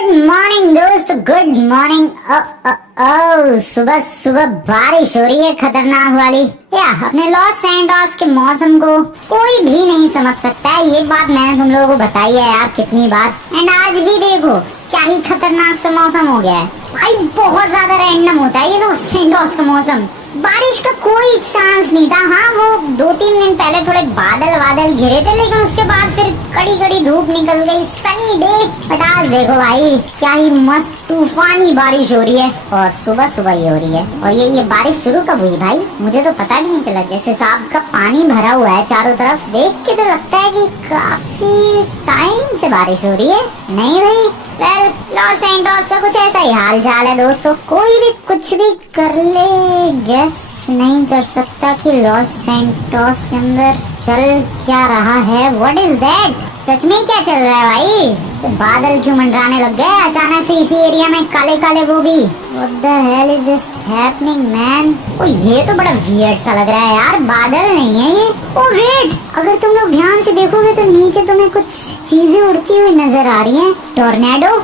Good morning दोस्त, good morning. सुबह सुबह बारिश हो रही है खतरनाक वाली। या अपने लॉस एंजल्स के मौसम को कोई भी नहीं समझ सकता है। ये बात मैंने तुम लोगों को बताई है यार कितनी बार। एंड आज भी देखो क्या ही खतरनाक सा मौसम हो गया है भाई। बहुत ज्यादा रैंडम होता है ये लॉस एंजल्स का मौसम। बारिश का कोई चांस नहीं था। हाँ, वो 2-3 दिन पहले थोड़े बादल बादल घिरे थे, लेकिन उसके बाद फिर कड़ी कड़ी धूप निकल गई, सनी डे। बट आज देखो भाई क्या ही मस्त तूफानी बारिश हो रही है, और सुबह सुबह ही हो रही है। और ये बारिश शुरू कब हुई भाई, मुझे तो पता भी नहीं चला। जैसे साहब का पानी भरा हुआ है चारों तरफ, देख के तो लगता है कि काफी टाइम से बारिश हो रही है। नहीं भाई, लॉस एंजल्स का कुछ ऐसा ही हाल चाल है दोस्तों। कोई भी कुछ भी कर ले, गेस नहीं कर सकता कि लॉस एंजल्स के अंदर चल क्या रहा है। What is that? सच में क्या चल रहा है भाई? तो बादल क्यों मंडराने लग गए अचानक से इसी एरिया में, काले काले वो भी। What the hell is just happening man? ओ ये तो बड़ा वियर्ड सा लग रहा है यार। बादल नहीं है ये। ओ वेट, अगर तुम लोग ध्यान से देखोगे तो नीचे तुम्हें कुछ चीजें उड़ती हुई नजर आ रही हैं। टॉर्नेडो?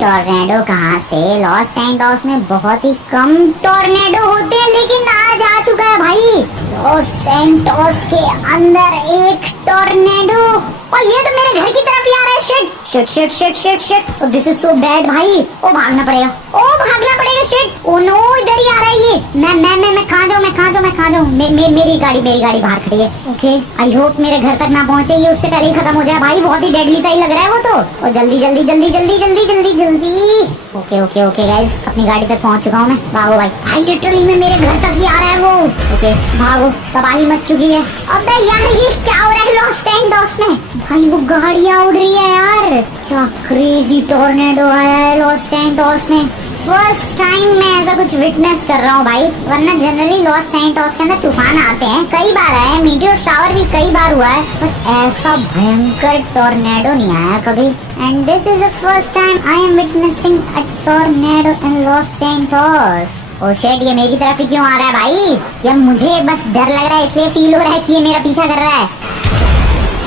टॉर्नेडो कहाँ से? लॉस एंजल्स में बहुत ही कम टॉर्नेडो होते हैं, लेकिन आज आ चुका है भाई लॉस एंजल्स के अंदर एक टॉर्नेडो। और ये तो मेरे घर की तरफ ही आ रहा है। Shit shit shit shit shit shit, this is so bad भाई। ओ भागना पड़ेगा, ओ भागना पड़ेगा। शिट, ओ नो, इधर ही आ रहा है ये। मैं कहाँ जाऊँ? मेरी गाड़ी बाहर खड़ी है। ओके, आई होप मेरे घर तक ना पहुँचे, ये उससे पहले ही खत्म हो जाए भाई। बहुत ही डेडली सा ही लग रहा है वो तो। और जल्दी जल्दी जल्दी जल्दी जल्दी जल्दी जल्दी। ओके ओके ओके गाइस, अपनी गाड़ी तक पहुँच चुका हूँ मैं। भागो भाई, लिटरली में मेरे घर तक ही आ रहा है वो। ओके भागो, तबाही मच चुकी है। अबे यार ये क्या हो रहा है लॉस एंजल्स में भाई? वो गाड़ियाँ उड़ रही है यार। क्या क्रेजी टॉर्नेडो आया है लॉस एंजल्स में। फर्स्ट टाइम मैं ऐसा कुछ विटनेस कर रहा हूँ भाई, वरना जनरली लॉस एंजल्स के अंदर तूफान आते हैं, कई बार आए हैं, मीटियोर शावर भी कई बार हुआ है, पर ऐसा भयंकर टॉर्नेडो नहीं आया कभी। And this is the first time I am witnessing a tornado in Los Angeles. Oh shit, ये मेरी तरफ ही क्यों आ रहा है भाई? या मुझे बस डर लग रहा है इसलिए फील हो रहा है कि ये मेरा पीछा कर रहा है?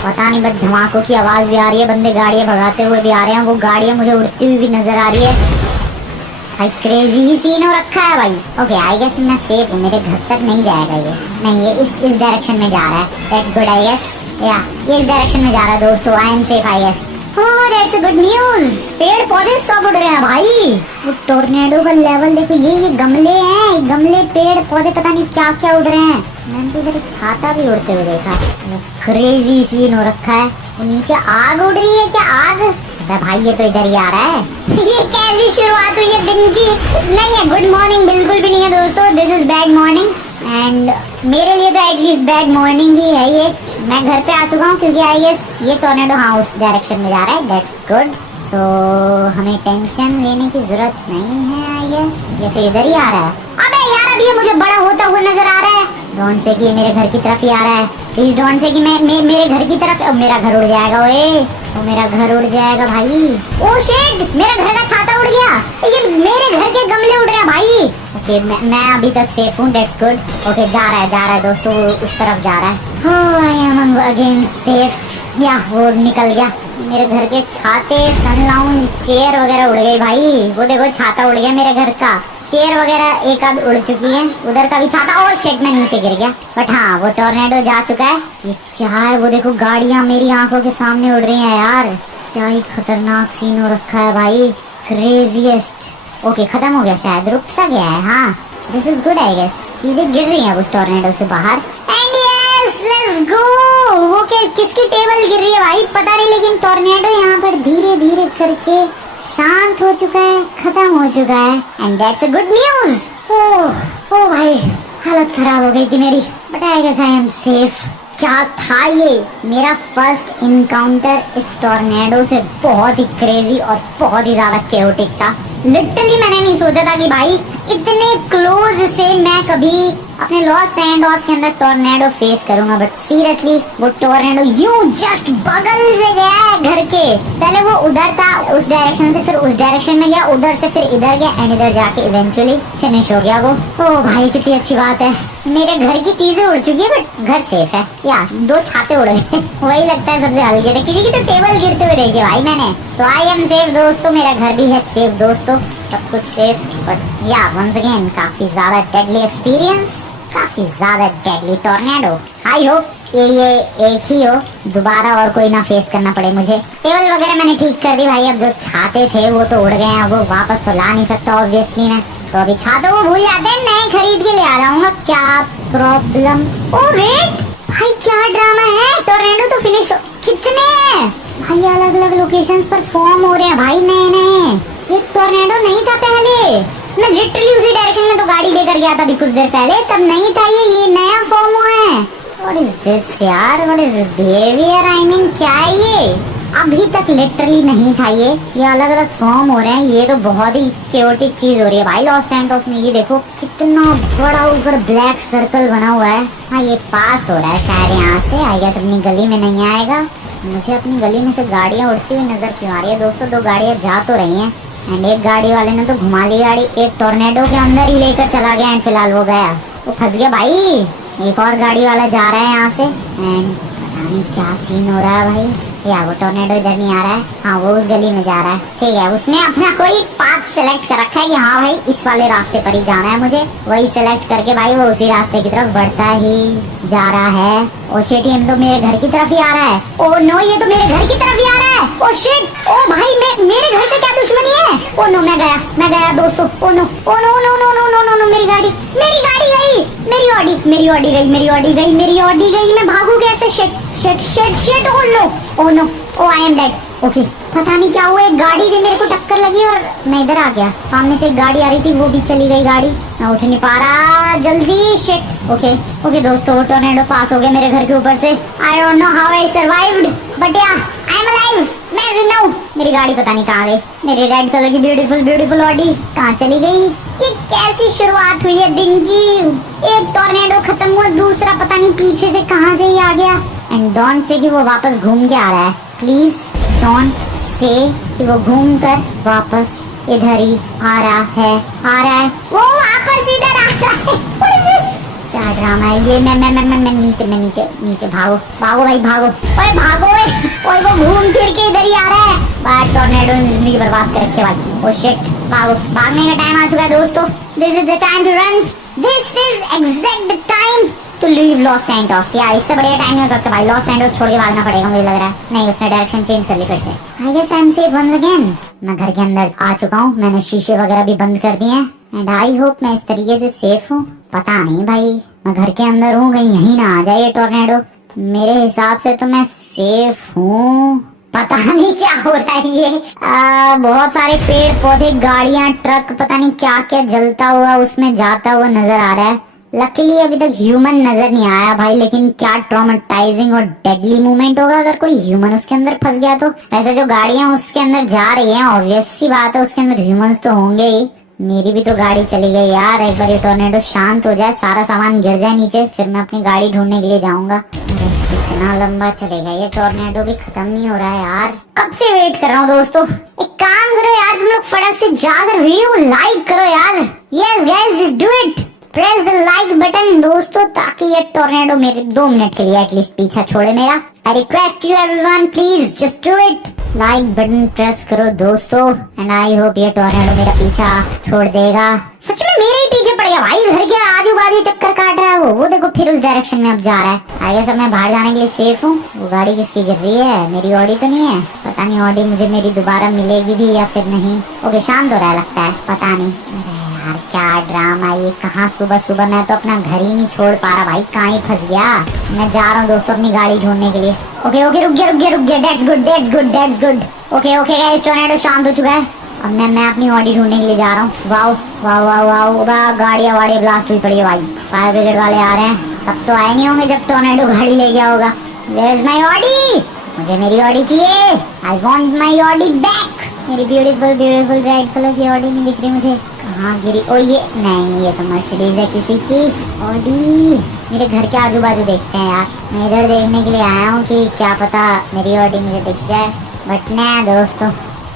पता नहीं, बट धमाकों की आवाज भी आ रही है, बंदे गाड़ियां भगाते हुए भी आ रहे हैं। वो गाड़ियां मुझे उड़ती हुई भी नजर आ रही है भाई। क्रेजी ही सीन हो रखा है भाई। ओके, आई गेस मैं सेफ हूँ, मेरे घर तक नहीं जाएगा ये। नहीं, ये इस डायरेक्शन में जा रहा है। That's good I guess. या ये इस डायरेक्शन में जा रहा है दोस्तों। I am safe I guess. Oh that's good news. पेड़ पौधे सब उड़ रहे हैं भाई। वो टॉर्नेडो का लेवल देखो। ये गमले हैं, गमले पेड़ पौधे पता नहीं क्या क्या उड़ रहे हैं। मैंने तो इधर छाता भी उड़ते हुए देखा। वो क्रेजी सीन हो रखा है। वो नीचे आग उड़ रही है। क्या आग? अबे भाई ये तो इधर ही आ रहा है। ये कैसी शुरुआत हुई है दिन की? नहीं है, गुड मॉर्निंग बिल्कुल भी नहीं है दोस्तों। This is bad morning, and मेरे लिए तो एटलीस्ट बैड मॉर्निंग ही है ये। मैं घर पे आ चुका हूँ क्योंकि आई गेस ये टॉर्नेडो हाँ उस डायरेक्शन में जा रहा है। That's good. सो हमें टेंशन लेने की जरूरत नहीं है आई गेस। ये तो इधर ही आ रहा है। अबे यार, अब ये मुझे बड़ा होता हुआ नजर आ रहा है। डोंट से कि मेरे घर की तरफ ही आ रहा है। प्लीज डोंट से कि मैं मेरे घर की तरफ। अब मेरा घर उड़ जाएगा। ओए, तो मेरा घर उड़ जाएगा भाई। ओ शिट, मेरा घर का छाता उड़ गया। ये मेरे घर के गमले उड़ रहे हैं भाई। ओके, मैं अभी तक सेफ हूँ। That's good. ओके, जा रहा है दोस्तों, उस तरफ जा रहा है। I am again safe. या वो निकल गया। मेरे घर के छाते, सन लाउंज, चेयर वगैरह उड़ गई भाई। वो देखो छाता उड़ गया मेरे घर का। चेयर वगैरह एक आध उड़ चुकी है, उधर का भी छाता। और शिट, मैं नीचे गिर गया। बट हाँ, वो टॉर्नेडो जा चुका है। ये क्या है? वो देखो गाड़ियाँ मेरी आंखों के सामने उड़ रही हैं यार। क्या ही खतरनाक सीन हो रखा है भाई। क्रेजीएस्ट। ओके, खत्म हो गया शायद, रुक सा गया है। हाँ, this is good I guess. चीजें गिर रही हैं उस टॉर्नेडो से बाहर। And yes, let's go. वो किसकी टेबल गिर रही है भाई पता नहीं, लेकिन टॉर्नेडो यहाँ पर धीरे धीरे करके शांत हो चुका है, खत्म हो चुका है। And that's a good news. Oh भाई, हालत खराब हो गई थी मेरी, but I guess I am safe. क्या था ये? मेरा फर्स्ट इनकाउंटर इस टॉर्नेडो से बहुत ही क्रेजी और बहुत ही ज्यादा केओटिक था। लिटरली मैंने नहीं सोचा था कि भाई इतने क्लोज से मैं कभी अपने लॉस एंजल्स के अंदर टॉर्नेडो फेस करूंगा। बट सीरियसली वो टॉर्नेडो यूं जस्ट बगल से गया है घर के। पहले वो उधर था, उस डायरेक्शन से फिर उस डायरेक्शन में गया, उधर से फिर इधर गया, एंड इधर जाके इवेंचुअली फिनिश हो गया वो। ओ भाई कितनी अच्छी बात है। मेरे घर की चीजें उड़ चुकी है बट घर सेफ है। या 2 छाते उड़ गए वही लगता है सबसे हल्के थे। किसी की तो टेबल गिरते हुए देखे भाई मैंने। सो आई एम सेफ दोस्तों, मेरा घर भी है सेफ दोस्तों, सब कुछ सेफ। बट या वंस अगेन काफी ज्यादा डेडली एक्सपीरियंस, काफी ज्यादा डेडली टॉर्नेडो। आई होप ये एक ही हो, दोबारा और कोई ना फेस करना पड़े मुझे। टेबल वगैरह मैंने ठीक कर दी भाई। अब जो छाते थे वो तो उड़ गए हैं, अब वो वापस तो ला नहीं सकता ऑब्वियसली मैं। तो अभी छातों को भूल जाते हैं, नए खरीद के ले आ जाऊंगा। क्या प्रॉब्लम? ओह वेट भाई, क्या ड्रामा है। टोर्नेडो तो फिनिश कितने हैं भाई, अलग अलग लोकेशंस पर फॉर्म हो रहे हैं भाई नए नए। ये टोर्नेडो नहीं था पहले, मैं लिटरली उसी डायरेक्शन में तो गाड़ी लेकर गया था अभी कुछ देर पहले, तब नहीं था ये नया फॉर्म हुआ है। व्हाट इज दिस यार, what is this behaviour? I mean क्या है ये? अभी तक लिटरली नहीं था ये अलग अलग फॉर्म हो रहे हैं। ये तो बहुत ही क्योटिक चीज हो रही है भाई लॉस सैंटोस में। ये देखो कितना बड़ा ऊपर ब्लैक सर्कल बना हुआ है। हाँ ये पास हो रहा है शायद यहाँ से, आई गेस अपनी गली में नहीं आएगा। मुझे अपनी गली में से गाड़ियाँ उड़ती हुई नजर क्यों आ रही है दोस्तों? 2 गाड़ियाँ जा तो रही हैं एंड एक गाड़ी वाले ने तो घुमा ली गाड़ी, एक टोर्नेडो के अंदर ही लेकर चला गया एंड फिलहाल वो गया, वो फंस गया भाई। एक और गाड़ी वाला जा रहा है यहाँ से एंड पता नहीं क्या सीन हो रहा है भाई। या वो टोर्नेडो इधर नहीं आ रहा है, हाँ वो उस गली में जा रहा है। ठीक है, उसने अपना कोई पाथ सेलेक्ट कर रखा है कि हाँ भाई इस वाले रास्ते पर ही जाना है मुझे, वही सेलेक्ट करके भाई वो उसी रास्ते की तरफ बढ़ता ही जा रहा है। ओ शिट, ये तो मेरे घर की तरफ ही आ रहा है। ओ नो, ये तो मेरे घर की तरफ ही आ रहा है। ओ शिट, ओ भाई मेरे घर से क्या दुश्मनी है? ओ नो, मैं गया दोस्तों। Oh no, oh no no no no no no no, मेरी गाड़ी गई, मेरी ऑडी गई। मैं भागू कैसे? Shit shit shit shit, oh no, oh no, oh I am dead. Okay, पता नहीं क्या हुआ, एक गाड़ी से मेरे को टक्कर लगी और मैं इधर आ गया। सामने से एक गाड़ी आ रही थी, वो भी चली गई गाड़ी, मैं उठ नहीं पा रहा जल्दी। शिट। ओके दोस्तों, टोर्नेडो पास हो गया मेरे घर के ऊपर से। I don't know how I survived but या आई एम अलाइव, मैं जिंदा हूँ। मेरी गाड़ी पता नहीं कहाँ गई, मेरी रेड कलर की ब्यूटीफुल ऑडी कहाँ चली गई? ये कैसी शुरुआत हुई है दिन की? एक टोर्नेडो खत्म हुआ, दूसरा पता नहीं पीछे से कहाँ से ही आ गया। एंड डोंट से कि वो वापस घूम के आ रहा है, प्लीज डोंट से कि वो घूम कर वापस इधर ही आ रहा है। वो वापस इधर आ रहा है। What is this? क्या ड्रामा है ये? मैं नीचे भागो भाई, भागो, ओए भागो, ओए वो घूम फिर के इधर ही आ रहा है। बात टोर्नेडो ने जिंदगी बर्बाद कर रखी है भाई। ओ शिट, भागने का टाइम आ चुका है दोस्तों। This is the time to run, this is exact time to leave Los Santos. यार इससे बढ़िया टाइम नहीं हो सकता भाई, लॉस सैंटोस छोड़ के भागना पड़ेगा मुझे लग रहा है। नहीं, उसने डायरेक्शन चेंज कर ली फिर से। I guess I am safe once again. मैं घर के अंदर आ चुका हूँ, मैंने शीशे वगैरह भी बंद कर दिए हैं एंड आई होप मैं इस तरीके से सेफ हूँ। पता नहीं भाई, मैं घर के अंदर हूँ, कहीं यहीं ना आ जाए ये टोर्नेडो। मेरे हिसाब से तो मैं सेफ हूँ, पता नहीं क्या हो रहा है ये। बहुत सारे पेड़ पौधे, गाड़ियाँ, ट्रक, पता नहीं क्या क्या जलता हुआ उसमें जाता हुआ नजर आ रहा है। लकीली अभी तक ह्यूमन नजर नहीं आया भाई, लेकिन क्या ट्रॉमेटाइजिंग और डेडली मूवमेंट होगा अगर कोई ह्यूमन उसके अंदर फंस गया तो। ऐसे जो गाड़ियां उसके अंदर जा रही हैं, ऑब्वियस सी बात है उसके अंदर ह्यूमंस तो होंगे ही। मेरी भी तो गाड़ी चली गई यार। एक बार ये टोर्नेडो शांत हो जाए, सारा सामान गिर जाए नीचे, फिर मैं अपनी गाड़ी ढूंढने के लिए जाऊंगा। कितना लंबा चलेगा ये टोर्नेडो, भी खत्म नहीं हो रहा है यार। कब से वेट कर रहा हूँ दोस्तों। एक काम करो यार, तुम लोग फटाक से जाकर वीडियो को लाइक करो यार। Yes guys, just do it, press the like button दोस्तों, ताकि ये टोर्नेडो मेरे 2 मिनट के लिए एटलीस्ट पीछा छोड़े मेरा। I request you everyone, please just do it, like button press करो दोस्तों एंड आई होप ये टोर्नेडो मेरा पीछा छोड़ देगा। सच में मेरे ही पीछे पड़ गया भाई, घर के आजू बाजू चक्कर काट रहा है वो देखो, फिर उस डायरेक्शन में अब जा रहा है। आई गेस अब मैं बाहर जाने के लिए सेफ हूँ। वो गाड़ी किसकी गिर रही है? मेरी ऑडी तो नहीं है? पता नहीं ऑडी मुझे मेरी दोबारा मिलेगी भी या फिर नहीं। ओके, शांत हो रहा है लगता है, पता नहीं। यार क्या ड्रामा ये, कहाँ सुबह सुबह, मैं तो अपना घर ही नहीं छोड़ पा रहा भाई, कहाँ ही फंस गया। मैं जा रहा हूँ दोस्तों अपनी गाड़ी ढूंढने के लिए। ओके, रुक गया, that's good. Okay guys, tornado शांत हो चुका है। अब मैं अपनी ऑडी ढूंढने के लिए जा रहा हूँ। वाओ, गाड़ियाँ ब्लास्ट हुई पड़ी है भाई। फायर ब्रिगेड वाले आ रहे हैं, तब तो आए नहीं होंगे जब टोर्नेडो गाड़ी ले गया होगा। Where is my Audi? मुझे मेरी ऑडी चाहिए। I want my Audi back. मेरी ब्यूटीफुल रेड कलर की ऑडी नहीं दिख रही मुझे, कहाँ गिरी? ओ ये नहीं, ये तो मर्सिडीज है किसी की ऑडी। मेरे घर के आजू बाजू देखते हैं यार, मैं इधर देखने के लिए आया हूँ कि क्या पता मेरी ऑडी मुझे दिख जाए, बट ना दोस्तों,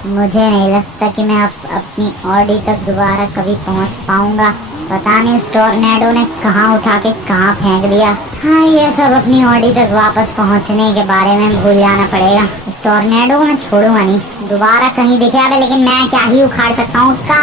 मुझे नहीं लगता कि मैं अपनी ऑडी तक दोबारा कभी पहुँच पाऊँगा। पता नहीं इस टॉर्नेडो ने कहाँ उठा के कहाँ फेंक दिया। हाँ, ये सब अपनी ऑडी तक वापस पहुंचने के बारे में भूल जाना पड़ेगा। इस टॉर्नेडो को मैं छोड़ूंगा नहीं, दोबारा कहीं दिखे आवे, लेकिन मैं क्या ही उखाड़ सकता हूँ उसका,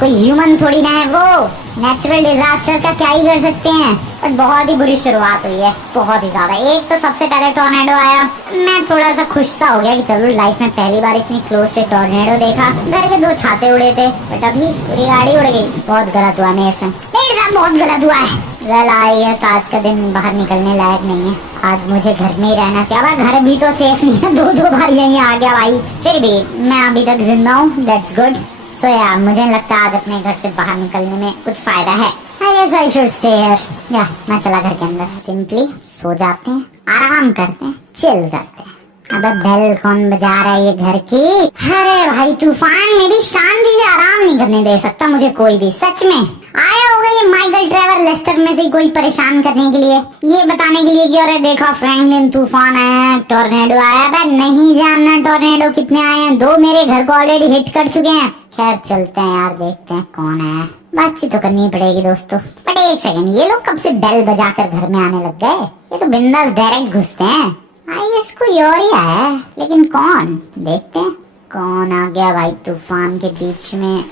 कोई ह्यूमन थोड़ी ना है वो। नेचुरल डिजास्टर का क्या ही कर सकते हैं। पर बहुत ही बुरी शुरुआत हुई है, बहुत ही ज्यादा। एक तो सबसे पहले टॉर्नेडो आया, मैं थोड़ा सा खुश सा हो गया कि चलो लाइफ में पहली बार इतनी क्लोज से टॉर्नेडो देखा। घर के 2 छाते उड़े थे, बट अभी पूरी गाड़ी उड़ गई। बहुत गलत हुआ मेरे साथ बहुत गलत हुआ है। वेल आई है, आज का दिन बाहर निकलने लायक नहीं है। आज मुझे घर में ही रहना चाहिए। अब घर भी तो सेफ नहीं है, 2 बार यहीं आ गया भाई। फिर भी मैं अभी तक जिंदा हूँ, दैट्स गुड। सो यार, मुझे लगता है आज अपने घर से बाहर निकलने में कुछ फायदा है। I guess I should stay here. या मैं चला घर के अंदर, सिंपली सो जाते हैं, आराम करते हैं, चिल करते हैं। अबे बेल कौन बजा रहा है ये घर की? अरे भाई, तूफान में भी शांति से आराम नहीं करने दे सकता मुझे कोई भी। सच में आया होगा ये माइकल ट्रेवर लेस्टर में से कोई परेशान करने के लिए, ये बताने के लिए कि अरे देखा फ्रैंकलिन, तूफान आया, टॉर्नेडो आया। बे नहीं जानना टॉर्नेडो कितने आए हैं, 2 मेरे घर को ऑलरेडी हिट कर चुके हैं। खैर चलते हैं यार, देखते हैं कौन है। बातचीत तो करनी पड़ेगी दोस्तों। बट एक सेकंड, ये लोग कब से बेल बजाकर घर में आने लग गए? ये तो बिंदास डायरेक्ट घुसते हैं। आई एस कोई और ही आया है, लेकिन कौन? देखते हैं कौन आ गया भाई तूफान के बीच में।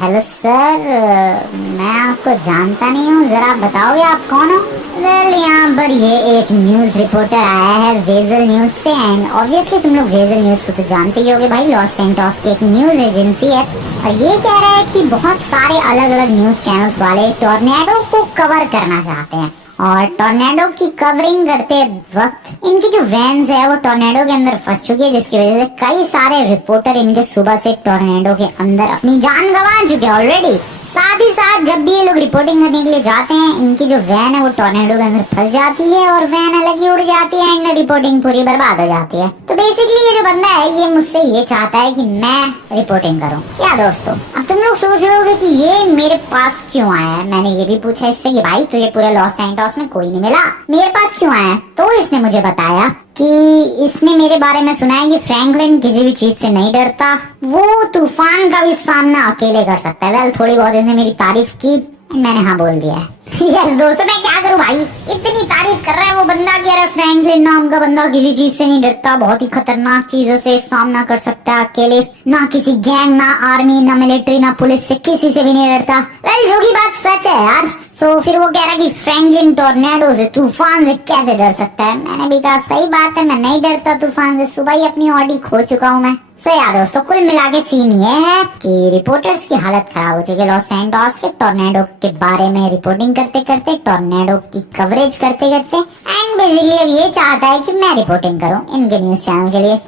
हेलो सर, मैं आपको जानता नहीं हूँ, जरा बताओगे आप कौन हो? वेल, यहाँ पर ये एक न्यूज रिपोर्टर आया है वेजल न्यूज से, एंड ऑब्वियसली तुम लोग वेजल न्यूज को तो जानते ही होगे भाई, लॉस सैंटोस की एक न्यूज एजेंसी है। और ये कह रहा है कि बहुत सारे अलग अलग न्यूज चैनल्स वाले टॉर्नेडो को कवर करना चाहते हैं, और टॉर्नेडो की कवरिंग करते वक्त इनकी जो वैन्स है वो टॉर्नेडो के अंदर फंस चुकी है, जिसकी वजह से कई सारे रिपोर्टर इनके सुबह से टॉर्नेडो के अंदर अपनी जान गंवा चुके हैं ऑलरेडी। साथ ही साथ जब भी ये लोग रिपोर्टिंग करने के लिए जाते हैं, इनकी जो वैन है वो टॉर्नेडो के अंदर फंस जाती है और वैन अलग ही उड़ जाती है एंड रिपोर्टिंग पूरी बर्बाद हो जाती है। तो बेसिकली ये जो बंदा है ये मुझसे ये चाहता है कि मैं रिपोर्टिंग करूं। क्या दोस्तों, अब तुम लोग सोच रहे होगे कि ये मेरे पास क्यों आया है। मैंने ये भी पूछा इससे कि भाई तुझे पूरे लॉस सैंटोस में कोई नहीं मिला, मेरे पास क्यों आया? तो इसने मुझे बताया कि इसने मेरे बारे में सुना है कि फ्रैंकलिन किसी भी चीज से नहीं डरता, वो तूफान का भी सामना अकेले कर सकता है। वेल, थोड़ी बहुत इसने मेरी तारीफ की, मैंने हाँ बोल दिया है। यस दोस्तों, मैं क्या करूं भाई, इतनी तारीफ कर रहा है वो बंदा कि अरे फ्रैंकलिन नाम का बंदा किसी चीज से नहीं डरता, बहुत ही खतरनाक चीजों से सामना कर सकता है अकेले, ना किसी गैंग, ना आर्मी, ना मिलिट्री, ना पुलिस से, किसी से भी नहीं डरता। वेल, जो की बात सच है यार। तो फिर वो कह रहा कि फ्रैंकलिन टॉर्नेडो से, तूफान से कैसे डर सकता है? मैंने भी कहा सही बात है, मैं नहीं डरता तूफान से, सुबह ही अपनी ऑडी खो चुका हूँ मैं। सो यार दोस्तों, कुल मिला के सीन ये है कि रिपोर्टर्स की हालत खराब हो चुकी है लॉस सैंटोस के टॉर्नेडो के बारे में रिपोर्टिंग करते करते, टॉर्नेडो की कवरेज करते करते, एंड बेसिकली अब ये चाहता है कि मैं रिपोर्टिंग करूं इनके न्यूज चैनल के लिए।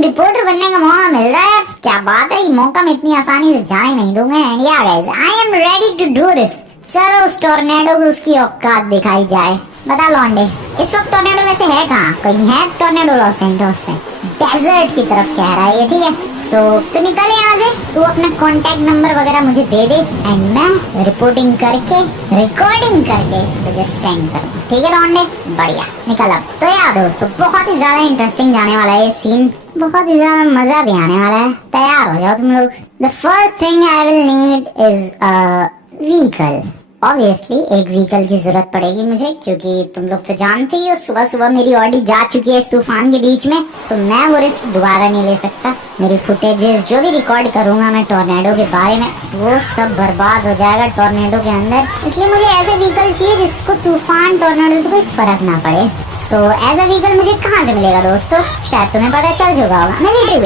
रिपोर्टर बनने का मौका मिल रहा है, क्या बात है, ये मौका मैं इतनी आसानी से जाने नहीं दूंगा। And yeah guys, I am ready to do this. चलो उस टॉर्नेडो को उसकी औकात दिखाई जाए। बता लौंडे, इस वक्त टॉर्नेडो में से है कहाँ? कहीं है टॉर्नेडो लॉस सैंटोस में? डेजर्ट की तरफ कह रहा है ये, ठीक है। तो निकल यहाँ से, तू अपना कांटेक्ट नंबर वगैरह मुझे दे दे एंड मैं रिपोर्टिंग करके, रिकॉर्डिंग करके तुझे सेंड करूँगा, ठीक है लौंडे? बढ़िया, निकल अब। तो यार दोस्तों, बहुत ही ज्यादा इंटरेस्टिंग जाने वाला है ये सीन, बहुत ही ज्यादा मजा भी आने वाला है। तैयार हो जाओ तुम लोग। The first thing I will need is a vehicle. Obviously एक व्हीकल की जरूरत पड़ेगी मुझे, क्योंकि तुम लोग तो जानते ही हो सुबह सुबह मेरी ऑडी जा चुकी है इस तूफान के बीच में, तो मैं वो रिस्क दोबारा नहीं ले सकता। मेरी फुटेजेस जो भी रिकॉर्ड करूंगा मैं टॉर्नेडो के बारे में, वो सब बर्बाद हो जाएगा टॉर्नेडो के अंदर। इसलिए मुझे ऐसे व्हीकल चाहिए जिसको तूफान टॉर्नेडो से कोई फर्क ना पड़े। सो एज अ व्हीकल मुझे कहाँ से मिलेगा दोस्तों? शायद तुम्हें पता चल चुका होगा, मिलिट्री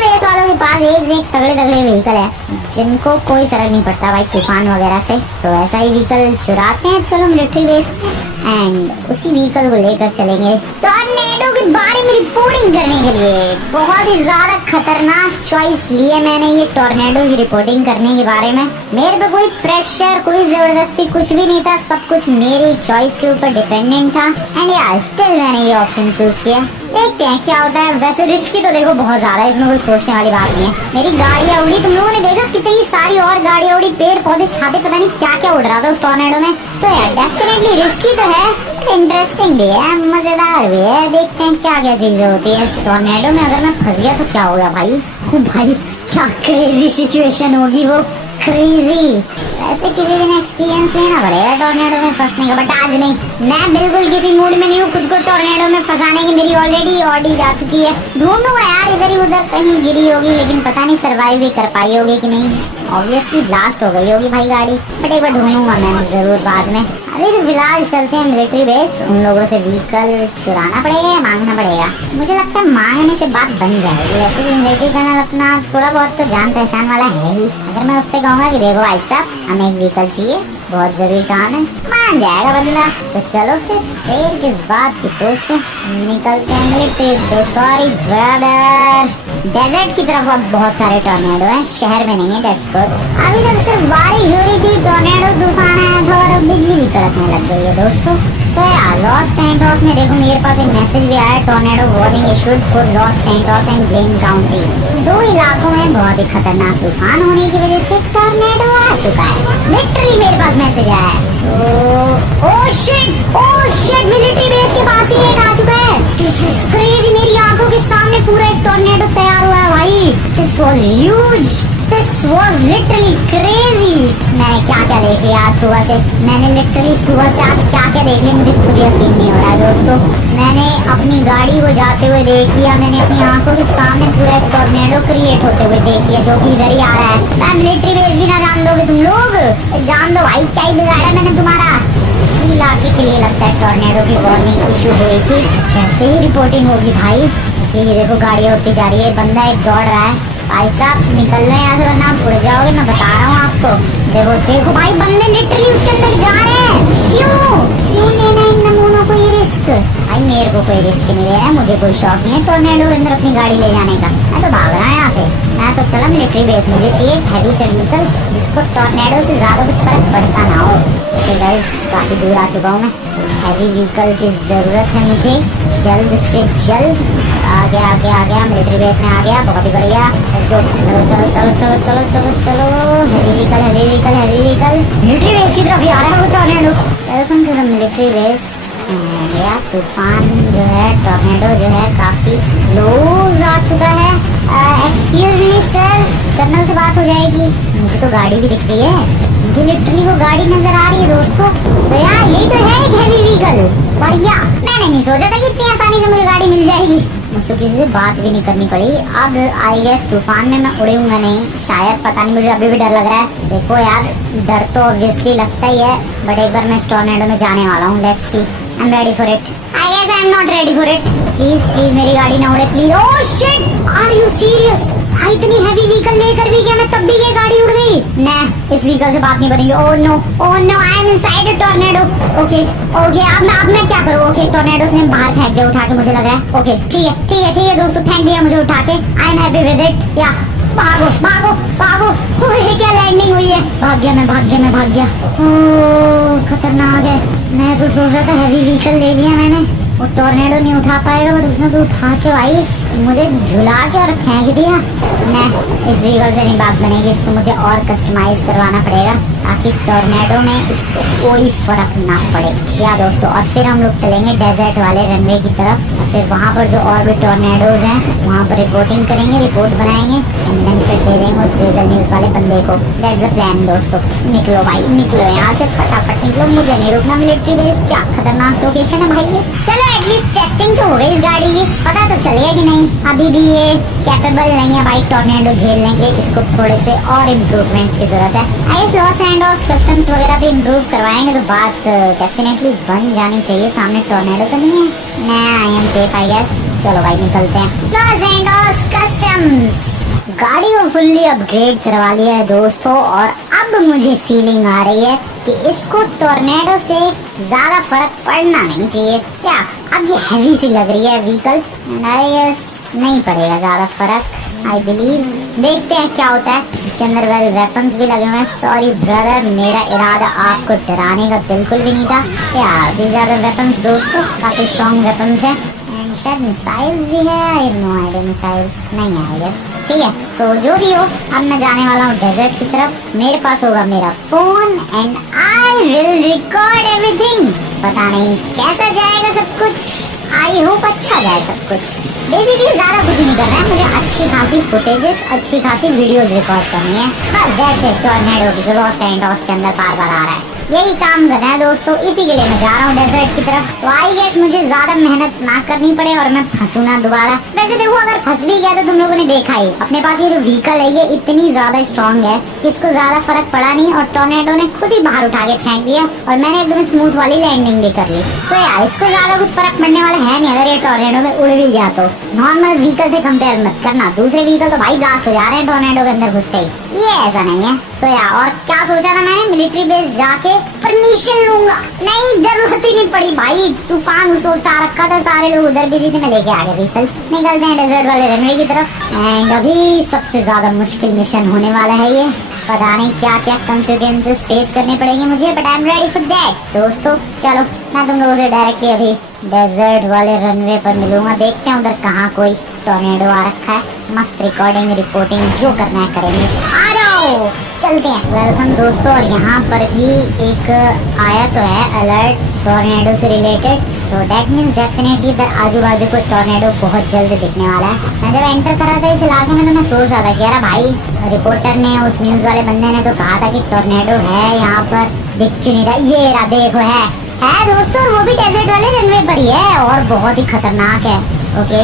बेस वालों के पास एक से एक तगड़े तगड़े व्हीकल है जिनको कोई फर्क नहीं पड़ता भाई तूफान वगैरह से। तो ऐसा ही व्हीकल चुराते हैं चलो मिलिट्री बेस एंड उसी व्हीकल को लेकर चलेंगे टॉर्नेडो के बारे में रिपोर्टिंग करने के लिए। बहुत ही ज्यादा खतरनाक चॉइस ली है मैंने ये टॉर्नेडो की रिपोर्टिंग करने के बारे में। मेरे पे कोई प्रेशर, कोई जबरदस्ती कुछ भी नहीं था, सब कुछ मेरी चॉइस के ऊपर डिपेंडेंट था एंड यार स्टिल मैंने ये ऑप्शन चूज किया। देखते हैं क्या होता है। वैसे रिस्क तो देखो बहुत ज्यादा है, इसमें कोई सोचने वाली बात नहीं है। मेरी गाड़ियाँ उड़ी, तुम लोगों ने देखा कितनी सारी और गाड़ियाँ उड़ी, पेड़ पौधे छाते, पता नहीं क्या क्या उड़ रहा था उस टॉर्नेडो में। सो यार डेफिनेटली रिस्की तो है, इंटरेस्टिंग भी है, मजेदार भी है। देखते हैं क्या क्या चीजें होती है टॉर्नेडो में। अगर मैं फंस गया तो क्या होगा भाई? भाई क्या क्रेजी सिचुएशन होगी वो। क्रेजी। वैसे किसी दिन एक्सपीरियंस लेना पड़ेगा टॉर्नेडो में फंसने का, बट आज नहीं। मैं बिल्कुल किसी मूड में नहीं हूँ खुद को टॉर्नेडो में फंसाने की। मेरी ऑलरेडी ऑडी जा चुकी है। ढूंढूंगा यार, इधर ही उधर कहीं गिरी होगी, लेकिन पता नहीं सर्वाइव भी कर पाई होगी कि नहीं। ऑब्वियसली ब्लास्ट हो गई होगी भाई गाड़ी, बट एक बार ढूंढूंगा मैं जरूर बाद में। अभी तो फिलहाल चलते हैं मिलिट्री बेस। उन लोगों से व्हीकल चुराना पड़ेगा या मांगना पड़ेगा? मुझे लगता है मांगने से बात बन जाएगी। वैसे भी मिलिट्री कर्नल अपना थोड़ा बहुत तो जान पहचान वाला है ही। अगर मैं उससे कहूँगा कि देखो भाई साहब हमें एक व्हीकल चाहिए, बहुत जरूरी काम है, मान जाएगा बंदा। तो चलो फिर देर किस बात की दोस्तों, निकलते हैं military base. Sorry brother, desert की तरफ अब बहुत सारे टॉर्नेडो हैं, शहर में नहीं है। That's good. अभी तक सिर्फ बारिश हो रही थी, टॉर्नेडो तूफान आया था और अब बिजली भी कड़कने लग गई है दोस्तों। तो यार लॉस सैंटोस में देखो मेरे पास एक मैसेज भी आया, tornado warning issued for Los Santos and Blaine County. दो इलाकों में बहुत ही खतरनाक तूफान होने की वजह से टॉर्नेडो आ चुका है। लिटरली मेरे पास मैसेज आया है। ओह शिट, मिलिट्री बेस के पास ही एक आ चुका है। दिस इज क्रेजी, मेरी आंखों के सामने पूरा एक टॉर्नेडो तैयार हुआ है भाई। This was huge, this was literally crazy. मैंने क्या क्या देख लिया आज सुबह से, मैंने लिटरली सुबह से आज क्या क्या देख लिया, मुझे खुद यकीन नहीं हो रहा है दोस्तों। मैंने अपनी गाड़ी को जाते हुए देख लिया, मैंने अपनी आंखों के सामने पूरा एक टॉर्नेडो क्रिएट होते हुए देख लिया, जो कि इधर ही आ रहा है। मैं मिलिट्री बेस भी ना जान दोगे तुम लोग? जान दो भाई, क्या ही बिगाड़ा मैंने तुम्हारा। इसी इलाके के लिए लगता है टॉर्नेडो की वार्निंग इशू हुई थी। कैसे ही रिपोर्टिंग होगी भाई। ये देखो गाड़ी उठती जा रही है, बंदा एक दौड़ रहा है। भाई साहब निकल रहे यहाँ से वरना आप उड़ जाओगे, मैं बता रहा हूँ आपको। देखो भाई बंदे लिटरली उसके अंदर जा रहे हैं। क्यों लेना इन नमूनों को ये रिस्क? भाई मेरे को कोई रिस्क नहीं लेना है, मुझे कोई शौक नहीं है टॉर्नेडो के अंदर अपनी गाड़ी ले जाने का। मैं तो भाग रहा हूँ यहाँ से, मैं तो चला मिलिट्री बेस। मुझे चाहिए हैवी से व्हीकल जिसको टॉर्नेडो से ज्यादा कुछ फर्क पड़ता ना हो। तो गाइस काफी दूर आ चुका हूँ मैं, हैवी व्हीकल की जरूरत है मुझे जल्द से जल्द। आ गया मिलिट्री बेस में आ गया, बहुत ही बढ़िया। चलो हैवी व्हीकल मिलिट्री बेस की तरफ ही आ रहा है वो tornado. Welcome to the military base. गया तूफान जो है, टॉर्नेडो जो है काफी क्लोज आ चुका है। एक्सक्यूज मी सर, कर्नल से बात हो जाएगी? मुझे तो गाड़ी भी दिख रही है, मुझे लिटरली वो गाड़ी नजर आ रही है दोस्तों। तो यार यही तो है एक हैवी व्हीकल, बढ़िया। मैंने नहीं सोचा था कि इतनी आसानी से मुझे गाड़ी मिल जाएगी। मुझे किसी से बात भी नहीं करनी पड़ी। अब आई गेस तूफान में मैं उड़ूंगा नहीं शायद, पता नहीं, मुझे अभी भी डर लग रहा है। देखो यार डर तो ऑब्वियसली लगता ही है, बट एक बार मैं इस टॉर्नेडो में जाने वाला हूँ। Let's see, I am ready for it. I guess I am not ready for it. Please मेरी गाड़ी ना उड़े please. Oh shit, are you serious? भाई इतनी हैवी व्हीकल लेकर भी क्या मैं तब भी ये गाड़ी उड़ गई? नहीं, इस व्हीकल से बात नहीं बनेगी। Oh no I am inside a tornado. Okay अब मैं क्या करूँ? ओके टॉर्नेडो से बाहर फेंक दे उठा के, मुझे लग रहा है। ओके ठीक है दोस्तों, फेंक दिया मुझे उठा के। I am happy with it. या भागो। ये क्या लैंडिंग हुई है? भाग गया। ओह खतरनाक है। मैं तो सोच रहा था हैवी व्हीकल ले लिया मैंने, वो टॉर्नेडो नहीं उठा पाएगा, बट उसने तो उठा के भाई मुझे झुला के और फेंक दिया। नहीं, इस व्हीकल से नहीं बात बनेगी, इसको मुझे और कस्टमाइज करवाना पड़ेगा ताकि टॉर्नेडो में इसको कोई फर्क ना पड़े। या दोस्तों, और फिर हम लोग चलेंगे डेजर्ट वाले रनवे की तरफ, और फिर वहाँ पर जो और भी टॉर्नेडोज हैं वहाँ पर रिपोर्टिंग करेंगे, रिपोर्ट बनाएंगे, एंड देन फिर दे देंगे उस वेजल न्यूज वाले बंदे को। दैट्स द प्लान दोस्तों। निकलो भाई निकलो, यहाँ से फटाफट निकलो, मुझे नहीं रुकना। मिलिट्री बेस क्या खतरनाक लोकेशन है भाई ये। चलो एटलीस्ट टेस्टिंग तो हो गई इस गाड़ी की, पता तो चलेगा कि नहीं। अभी भी ये कैपेबल नहीं है भाई टॉर्नेडो झेलने के, इसको थोड़े से और इम्प्रूवमेंट्स की जरूरत है। आई गेस लॉस एंडोस कस्टम्स वगैरह भी इम्प्रूव करवाएंगे तो बात डेफिनेटली बन जानी चाहिए। सामने टॉर्नेडो तो नहीं है ना, I am safe I guess. चलो भाई निकलते हैं। लॉस एंडोस कस्टम्स गाड़ी को फुल्ली अपग्रेड करवा लिया है दोस्तों, और अब मुझे फीलिंग आ रही है कि इसको टॉर्नेडो से ज्यादा फर्क पड़ना नहीं चाहिए। क्या अब ये हैवी सी लग रही है व्हीकल, आई गेस नहीं पड़ेगा ज्यादा फर्क आई बिलीव। देखते हैं क्या होता है। इसके अंदर वेल वेपन्स भी लगे हुए हैं। सॉरी ब्रदर, मेरा इरादा आपको डराने का बिल्कुल भी नहीं था। यार दीज आर द वेपन्स दोस्तों, काफी स्ट्रॉन्ग वेपन्स है, एंड शायद मिसाइल्स भी है। I have no idea, missiles नहीं है आई गेस। ठीक है, तो जो भी हो अब मैं जाने वाला हूँ डेजर्ट की तरफ। मेरे पास होगा मेरा phone and I will record everything. पता नहीं कैसा जाएगा सब कुछ, आई होप अच्छा जाए सब कुछ। बेसिकली ज्यादा कुछ नहीं करना है मुझे, अच्छी खासी फुटेजेस, अच्छी खासी वीडियोस रिकॉर्ड करनी है बस। That's it. टॉर्नेडो की जो लॉस सैंटोस के अंदर बार बार आ रहा है, यही काम करना है दोस्तों। इसी के लिए मैं जा रहा हूँ डेजर्ट की तरफ। तो आई गेस मुझे ज्यादा मेहनत ना करनी पड़े और मैं फंसू ना दोबारा। वैसे देखो अगर फंस भी गया तो तुम लोगों ने देखा ही, अपने पास ये जो व्हीकल है ये इतनी ज्यादा स्ट्रॉन्ग है कि इसको ज्यादा फर्क पड़ा नहीं और टॉर्नेडो ने खुद ही बाहर उठा के फेंक दिया और मैंने एकदम स्मूथ वाली लैंडिंग भी कर ली। तो यार इसको ज्यादा कुछ फर्क पड़ने वाला है नहीं अगर ये टॉर्नेडो में उड़ भी गया तो। नॉर्मल व्हीकल से कंपेयर मत करना, दूसरे व्हीकल तो भाई ब्लास्ट हो जा रहे हैं टॉर्नेडो के अंदर घुसते ही, ये ऐसा नहीं है। तो यार और क्या सोचा था मैंने, मिलिट्री बेस जाके परमिशन लूंगा, नहीं जरूरत ही नहीं पड़ी भाई। तूफान उछलता रखा था, सारे लोग उधर बिजी थे, मैं लेके आ गया व्हीकल। निकलते हैं डेजर्ट वाले रनवे की तरफ। एंड अभी सबसे ज्यादा मुश्किल मिशन होने वाला है ये, पता नहीं क्या क्या कंसिक्वेंसेस फेस करने पड़ेंगे मुझे, but I am ready for that. दोस्तों चलो मैं तुम लोगों से डायरेक्टली अभी डेजर्ट वाले रनवे पर मिलूंगा। देखते हैं उधर कहाँ कोई टॉर्नेडो आ रखा है, मस्त रिकॉर्डिंग रिपोर्टिंग जो करना है करेंगे। आ जाओ चलते हैं। वेलकम दोस्तों, और यहाँ पर भी एक आया तो है अलर्ट टॉर्नेडो से related, so that means definitely इधर आजू बाजू कोई टॉर्नेडो बहुत जल्द दिखने वाला है। मैं जब एंटर कर रहा था इस इलाके में तो मैं सोच रहा था कि यार भाई रिपोर्टर ने, उस न्यूज वाले बंदे ने तो कहा था कि टॉर्नेडो है यहाँ पर, दिख क्यों नहीं रहा। ये रहा देखो, है दोस्तों, वो भी डेजर्ट वाले रनवे पर ही है और बहुत ही खतरनाक है। ओके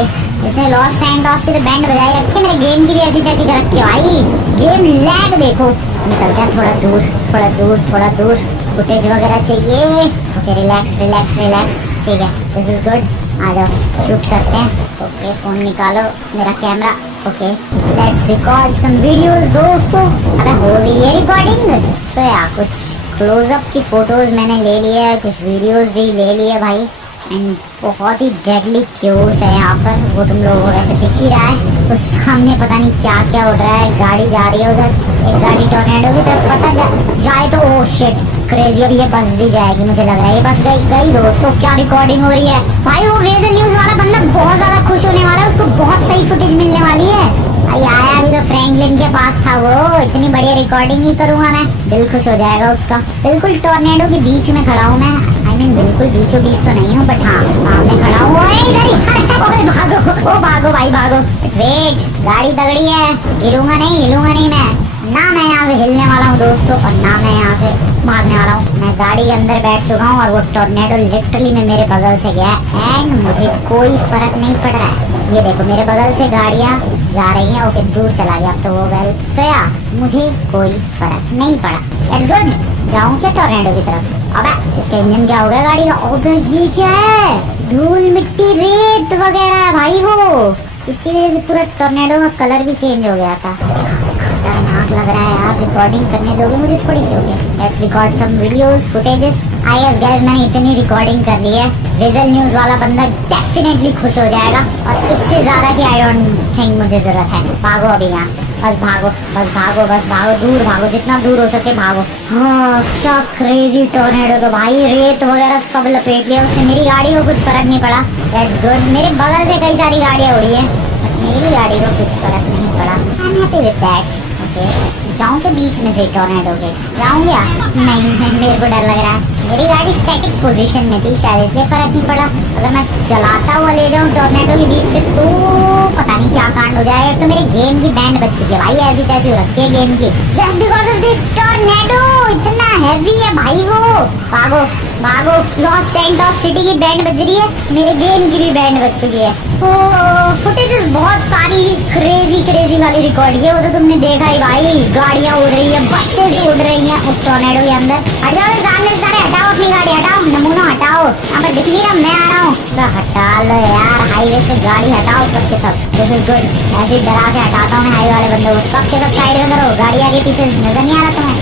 इसने लॉस सैंटोस की तो बैंड बजाई रखी है, मेरे गेम की भी ऐसी तैसी कर रखी है भाई। गेम लैग देखो। निकलते हैं थोड़ा दूर थोड़ा दूर थोड़ा दूर, फुटेज वगैरह चाहिए। ओके रिलैक्स रिलैक्स रिलैक्स, ठीक है दिस इज गुड। आ जाओ शूट करते हैं। ओके फोन निकालो मेरा camera. Okay let's record some videos दोस्तों। अबे हो रही है रिकॉर्डिंग। तो यार कुछ क्लोजअप की फोटोज मैंने ले लिए है, कुछ वीडियोस भी ले लिए भाई। एंड बहुत ही डेडली क्यूस है यहाँ पर, वो तुम लोगों को वैसे दिख ही रहा है। उस सामने पता नहीं क्या क्या उड़ रहा है, गाड़ी जा रही है उधर, एक गाड़ी टॉर्नेडो की तरफ पता जाए तो ओह शिट क्रेजी, अब ये बस भी जाएगी मुझे लग रहा है। ये बस गई दोस्तों। क्या रिकॉर्डिंग हो रही है भाई, वो वेजल न्यूज वाला बंदा बहुत ज्यादा खुश होने वाला है, उसको बहुत सही फुटेज मिलने वाली है। आया अभी तो फ्रैंकलिन के पास था वो, इतनी बढ़िया रिकॉर्डिंग ही करूंगा मैं, दिल खुश हो जाएगा उसका। बिल्कुल टॉर्नेडो के बीच में खड़ा हूँ मैं, आई मीन बिल्कुल बीचों बीच तो नहीं हूँ बट हाँ सामने खड़ा हूँ। इधर ही भागो, ओ भागो भाई भागो। वेट गाड़ी तगड़ी है, हिलूंगा नहीं मैं, ना मैं यहाँ से हिलने वाला हूँ दोस्तों और ना मैं यहाँ से भागने वाला हूँ। मैं गाड़ी के अंदर बैठ चुका हूँ और वो टॉर्नेडो लिटरली में मेरे बगल से गया एंड मुझे कोई फर्क नहीं पड़ रहा है। ये देखो मेरे बगल से गाड़ियाँ जा रही हैं। ओके दूर चला गया अब तो वो वेल सोया, मुझे कोई फर्क नहीं पड़ा। It's good. जाऊँ क्या टॉर्नेडो की तरफ? अबे इसका इंजन क्या हो गया गाड़ी का? ओबे ये क्या है? धूल मिट्टी रेत वगैरह है भाई वो, इसी वजह से पूरा टॉर्नेडो का कलर भी चेंज हो गया था। खतरनाक लग रहा है यार। रिकॉर्डिंग करने दोगे मुझे थोड़ी सी? Okay let's record some videos footages. I guess guys मैंने इतनी रिकॉर्डिंग कर ली है, विजुअल न्यूज वाला बंदा डेफिनेटली खुश हो जाएगा और इससे ज्यादा की आई डोंट थिंक मुझे जरूरत है। भागो अभी यहाँ से, बस भागो बस भागो बस भागो, दूर भागो जितना दूर हो सके भागो। हाँ क्या क्रेजी टॉर्नेडो, तो भाई रेत वगैरह सब लपेट लिया उसने, मेरी गाड़ी को कुछ फर्क नहीं पड़ा। That's good. मेरे बगल से कई सारी गाड़ियाँ उड़ी है बट मेरी गाड़ी को कुछ फर्क नहीं पड़ा। I am happy with that. Okay जाऊँ के बीच में से टॉर्नेडो के जाऊँ क्या? नहीं मेरे को डर लग रहा है, मेरी गाड़ी स्टैटिक पोजीशन में थी शायद इसलिए फर्क नहीं पड़ा। अगर मैं चलाता हुआ ले जाऊँ टॉर्नेडो के बीच से तो पता नहीं क्या कांड हो जाएगा। तो मेरे गेम की बैंड बच चुकी है भाई, ऐसी तैसी हो रखी है गेम की just because of this tornado. इतना हैवी है भाई वो। भागो भागो, लॉस सैंटोस सिटी की बैंड बज रही है, मेरे गेम की भी बैंड बज चुकी है। फुटेजेस बहुत सारी क्रेजी वाली रिकॉर्ड की है, वो तो तुमने देखा ही भाई। गाड़ियाँ उड़ रही है, बसेस उड़ रही हैं उस टॉर्नेडो के अंदर। हटाओ सामने सारे, हटाओ अपनी गाड़ी, हटाओ नमूना हटाओ। यहाँ पर दिख नहीं रहा मैं आ रहा हूँ तो हटा लो यार, हाईवे से गाड़ी हटाओ सबके सब। This is good. ऐसे डरा के हटाता हूँ मैं हाईवे वाले बंदे को। सबके सब साइड में करो, गाड़ी आगे पीछे नजर नहीं आ रहा तुम्हें?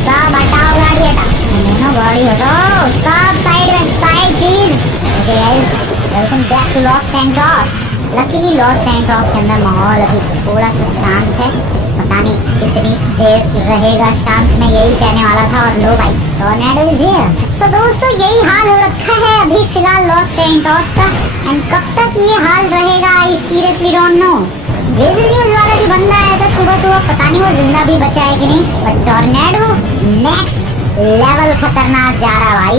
सब हटाओ गाड़ी, हटाओ नमूना गाड़ी हटाओ, सब साइड में, side please. Okay guys welcome back to Los Santos. Luckily Los Santos के अंदर माहौल अभी थोड़ा सा शांत है, पता नहीं कितनी देर रहेगा शांत, मैं यही कहने वाला था। और लो भाई टॉर्नेडो इज हियर। सो दोस्तों यही हाल हो रखा है अभी फिलहाल लॉस सैंटोस का, एंड कब तक ये हाल रहेगा I seriously don't know. Vessel news वाला जो बंदा आया था सुबह सुबह, पता नहीं वो जिंदा भी बचा है कि नहीं, बट टॉर्नेडो नेक्स्ट लेवल खतरनाक जा रहा भाई।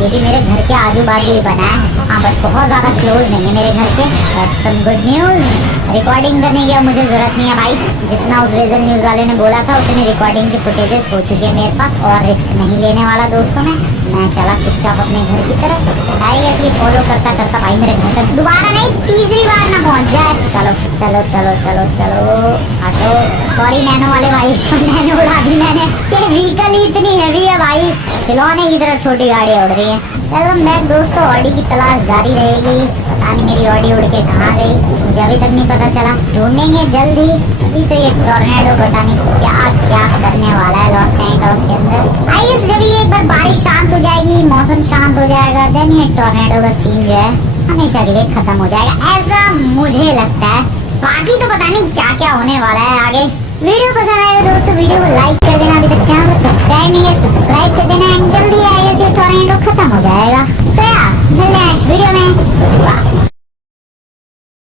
ये भी मेरे घर के आजू बाजू ही बना है। हाँ बट बहुत ज्यादा क्लोज नहीं है मेरे घर के। That's some good news। Recording करने की अब मुझे जरूरत नहीं है भाई। जितना उस वेजल न्यूज वाले ने बोला था उतनी रिकॉर्डिंग की फुटेजेस हो चुकी है मेरे पास, और रिस्क नहीं लेने वाला दोस्तों मैं चला चुपचाप अपने घर की तरफ। डायरेक्टली फॉलो करता करता भाई मेरे घर तक दोबारा नहीं, तीसरी बार ना पहुंच जाए। चलो चलो चलो चलो चलो हटो। सॉरी नैनो वाले भाई, नैनो उड़ा दी मैंने। ये व्हीकल ही इतनी हैवी है भाई, खिलौने की तरह छोटी गाड़ी उड़ रही है। वेलकम बैक दोस्तों, ऑडी की तलाश जारी रहेगी। पता नहीं मेरी ऑडी उड़ के कहाँ गई, मुझे अभी तक नहीं पता चला। ढूंढेंगे जल्दी। अभी तो ये टॉर्नेडो पता नहीं क्या क्या करने वाला है लॉस सैंटोस के अंदर। आई गेस जब ये एक बार बारिश शांत हो जाएगी, मौसम शांत हो जाएगा, देन ये टॉर्नेडो का सीन जो है हमेशा के लिए खत्म हो जाएगा, ऐसा मुझे लगता है। बाकी तो पता नहीं क्या क्या होने वाला है आगे। वीडियो पसंद आएगा दोस्तों, वीडियो को लाइक कर देना। अभी तक चैनल को सब्सक्राइब नहीं है, सब्सक्राइब कर देना। एंड जल्दी आएगा, ये टॉर्नेडो खत्म हो जाएगा। सो यार मिलते हैं नेक्स्ट वीडियो में।